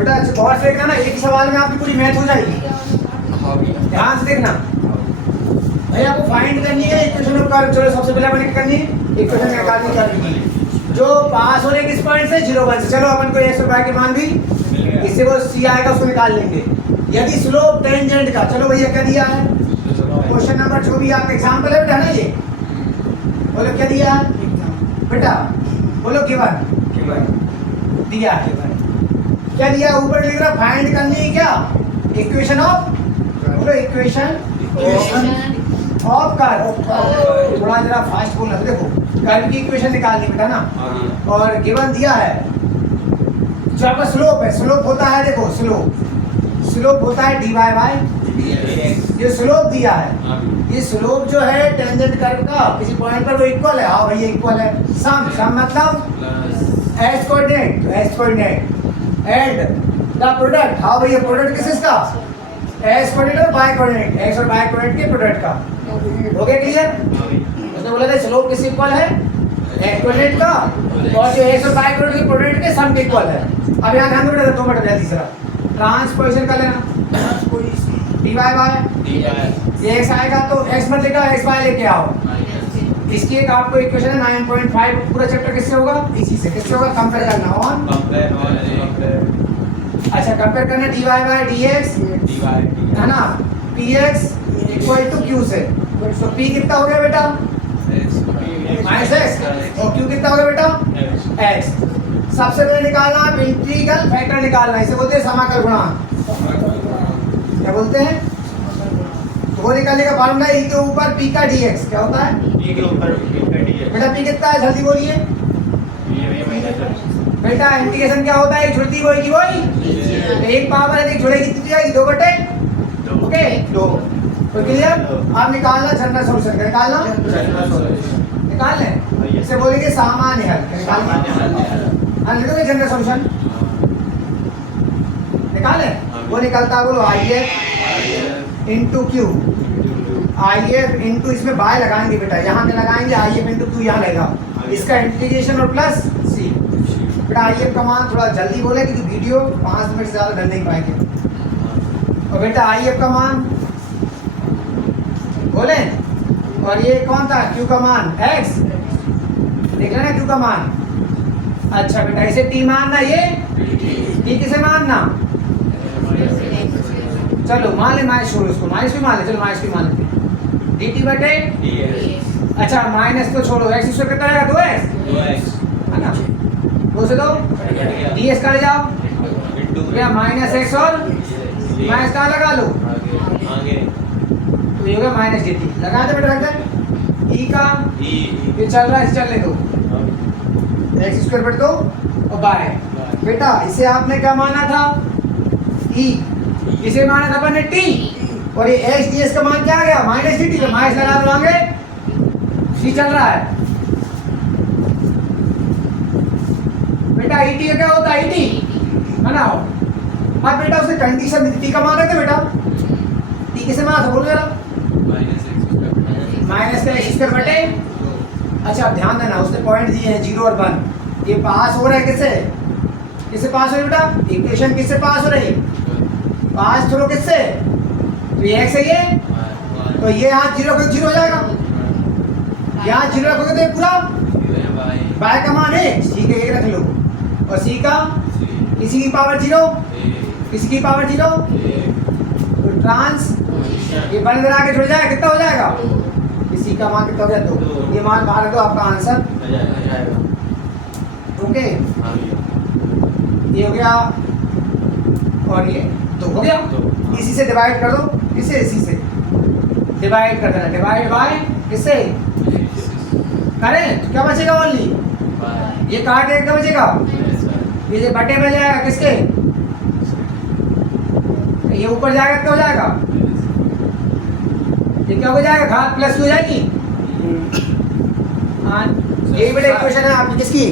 बेटा गौर से देखना ना, एक सवाल में आपकी पूरी मैथ हो जाएगी। ध्यान से देखना भाई, आपको फाइंड करनी है इक्वेशन ऑफ कर्व। चलो सबसे पहले अपन करनी है इक्वेशन निकालनी कर्व की, जो पास हो रहे किस पॉइंट से 0 1 से। चलो अपन को x और y के मान भी इससे वो c आएगा उसको निकाल लेंगे। यदि स्लोप टेंजेंट का, चलो भैया क्या दिया है क्वेश्चन नंबर जो भी आपका एग्जांपल है बेटा ना, ये बोलो क्या दिया है बेटा, बोलो गिवन दिया है। क्या दिया ऊपर लिख रहा, फाइंड करनी है क्या इक्वेशन ऑफ, बोलो इक्वेशन ऑफ कर्व। थोड़ा जरा फास्ट बोलना। देखो कर्व की इक्वेशन निकालनी बेटा ना, और गिवन दिया है जो आपका स्लोप है। स्लोप होता है, देखो स्लोप होता है dy बाय ये स्लोप दिया है। ये स्लोप जो है टेंजेंट कर्व का किसी पॉइंट पर वो इक्वल है। हाँ भैया इक्वल है। सम मतलब x coordinate and the product. हाँ भैया प्रोडक्ट किसका, x कोऑर्डिनेट और y कोऑर्डिनेट, x और y कोऑर्डिनेट के प्रोडक्ट का। हो गया क्लियर? उसने बोला था स्लोप किस इक्वल है, x कोऑर्डिनेट का, और जो x और y कोऑर्डिनेट के प्रोडक्ट के सम के इक्वल है। अब यहाँ ध्यान दो बेटा, 2 मिनट तीसरा ट्रांसपोजिशन कर लेना dy बाय ये x आएगा तो x मत लेकर x y लेके आओ। इसकी एक आपको इक्वेशन है 9.5। पूरा चैप्टर किससे होगा, इसी से। किससे होगा, कंपेयर करना ऑन। अच्छा कंपेयर करना dy बाय dx है ना, px इक्वल टू q से। तो p कितना हो गया बेटा माइनस x, और q कितना हो गया बेटा x। सबसे पहले निकालना है इंटीग्रल फैक्टर निकालना, इसे बोलते हैं समाकल गुणांक। क्या बोलते हैं, तो वो निकालने का फॉर्मूला e के ऊपर p का dx। क्या होता है e के ऊपर p का dx। बेटा p कितना है जल्दी बोलिए बेटा। इंटीग्रेशन क्या होता है, एक छुड़ती वही की वही, एक पावर है, एक जुड़ेगी कितनी जाएगी 2/2। ओके 2। तो क्लियर। आप निकालना जनरल सॉल्यूशन, निकाल लें। इसे बोलेंगे सामान्य हल। लिखोगे जनरल सॉल्यूशन निकाले, वो निकलता है, बोलो IF into Q. IF into इसमें बाय लगाएंगे बेटा, यहाँ पे लगाएंगे IF इंटू क्यू, यहाँ लगेगा इसका इंटीग्रेशन और प्लस c। बेटा IF का मान थोड़ा जल्दी बोले क्योंकि वीडियो 5 मिनट से ज़्यादा डर नहीं पाएंगे। और बेटा IF का मान बोले, और ये कौन था Q का मान x, देख लेना Q का मान। अच्छा बेटा इसे t मानना, ये t किसे मानना, चलो मान ले माइनस, छोड़ो इसको, माइनस भी मान ले, चलो माइनस भी मान लेते हैं dt बटे। अच्छा माइनस तो छोड़ो, x स्क्वायर कितना आएगा 2x है ना, 2 से 2 ds कर जाओ क्या माइनस x और माइनस कहाँ लगा लो आगे, तो ये होगा माइनस dt। लगा दे बेटा रख दे e का, ये चल रहा है इसे चलने दो, x स्क्वायर बटे 2 और बाय। बेटा इसे आपने क्या माना था e, इसे माना था अपन ने t, और ये x ds का मान क्या आ गया माइनस dt। तो माइनस लगा दो आगे, c चल रहा है बेटा। et का क्या होता है et बनाओ। अब बेटा उसने कंडीशन दी, t का मान रखते बेटा, t किसे माना था बोलो जरा, माइनस का x स्क्वायर बटे। अच्छा अब ध्यान देना, उसने पॉइंट दिए हैं 0 और 1, ये पास हो रहा है किससे, किससे पास हो रही है बेटा, इक्वेशन किससे पास हो रही है, पास थ्रू किससे, तो ये x है ये, तो ये यहाँ 0 को 0 हो जाएगा, यहाँ 0 रखोगे तो ये पूरा y का मान 1, c के 1 रख लो, और c का किसी की पावर 0, किसी की पावर 0, तो ट्रांस ये बन करा के जुड़ जाएगा, कितना हो जाएगा, इसी का मान कितना हो गया 2। ये मान बाहर रख दो, आपका आंसर ओके। ये हो गया और ये 2 हो गया। इसी से डिवाइड कर दो, किसे, इसी से डिवाइड कर देना, डिवाइड बाय किससे करें तो क्या बचेगा ओनली, ये काट के क्या बचेगा, ये बटे में जाएगा किसके, ये ऊपर जाएगा क्या हो जाएगा, ये क्या हो जाएगा घात प्लस हो जाएगी। हाँ यही बड़ा इक्वेशन है आपकी किसकी,